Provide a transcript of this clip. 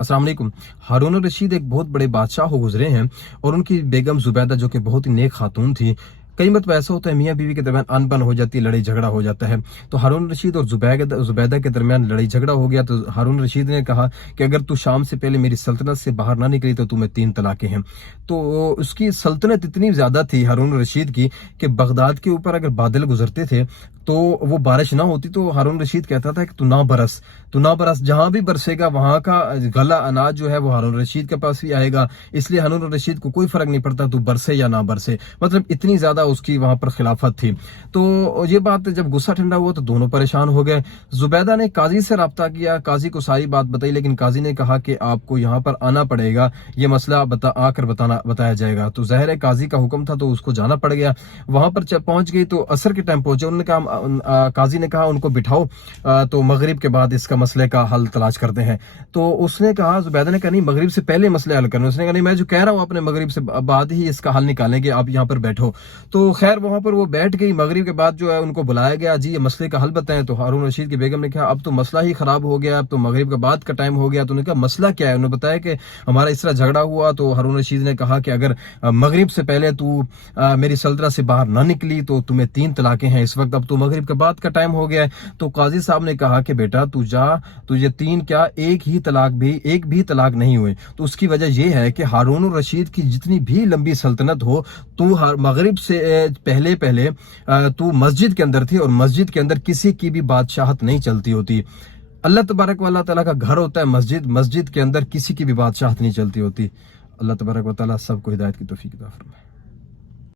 अस्सलाम वालेकुम। हारून रशीद एक बहुत बड़े बादशाह हो गुजरे हैं और उनकी बेगम जुबैदा जो कि बहुत ही नेक खातून थी। कई मतलब ऐसा होता है मियाँ बीवी के दरमियान अनबन हो जाती है, लड़ाई झगड़ा हो जाता है। तो हारून रशीद और जुबैदा के दरमियान लड़ाई झगड़ा हो गया। तो हारून रशीद ने कहा कि अगर तू शाम से पहले मेरी सल्तनत से बाहर ना निकली तो तुम्हें 3 तलाकें हैं। तो उसकी सल्तनत इतनी ज़्यादा थी हारून रशीद की कि बगदाद के ऊपर अगर बादल गुजरते थे तो वो बारिश ना होती तो हारून रशीद कहता था कि तू ना बरस, जहां भी बरसेगा वहां का गला अनाज जो है वो हारून रशीद के पास भी आएगा। इसलिए हारून रशीद को कोई फर्क नहीं पड़ता तू बरसे या ना बरसे, मतलब इतनी ज्यादा उसकी वहां पर खिलाफत थी। तो ये बात जब गुस्सा ठंडा हुआ तो दोनों परेशान हो गए। जुबैदा ने काजी से रब्ता किया, काजी को सारी बात बताई, लेकिन काजी ने कहा कि आपको यहाँ पर आना पड़ेगा, ये मसला आकर बताया जाएगा। तो ज़ाहिर है काजी का हुक्म था तो उसको जाना पड़ गया। वहां पर जब पहुंच गई तो असर के टाइम पहुंचे। उन्होंने कहा काजी ने कहा उनको बिठाओ, तो मगरिब के बाद इसका मसले का हल तलाश करते हैं। तो उसने कहा, जुबैदा ने कहा नहीं, मगरिब से पहले मसले हल करने। उसने कहा नहीं, मैं जो कह रहा हूँ अपने मगरिब से बाद ही इसका हल निकालेंगे, आप यहाँ पर बैठो। तो खैर वहां पर वो बैठ गई। मगरिब के बाद जो है उनको बुलाया गया, जी ये मसले का हल बताएं। तो हारून रशीद की बेगम ने कहा अब तो मसला ही खराब हो गया, अब तो मगरिब के बाद का टाइम हो गया। तो उन्होंने कहा मसला क्या है? उन्होंने बताया कि हमारा इस तरह झगड़ा हुआ। तो हारून रशीद ने कहा कि अगर मगरिब से पहले तू मेरी सल्तनत से बाहर ना निकली तो तुम्हें 3 तलाकें हैं इस वक्त, अब तो मगरिब के बाद का टाइम हो गया है। तो काजी साहब ने कहा कि बेटा तू जा, तुझे 3 क्या एक भी तलाक नहीं हुए। तो उसकी वजह यह है कि हारून रशीद की जितनी भी लंबी सल्तनत हो, तू मगरिब से पहले तू मस्जिद के अंदर थी और मस्जिद के अंदर किसी की भी बादशाहत नहीं चलती होती। अल्लाह तबारक व तआला का घर होता है मस्जिद, मस्जिद के अंदर किसी की भी बादशाहत नहीं चलती होती। अल्लाह तबारक व तआला सबको हिदायत की तौफीक अता फरमाए।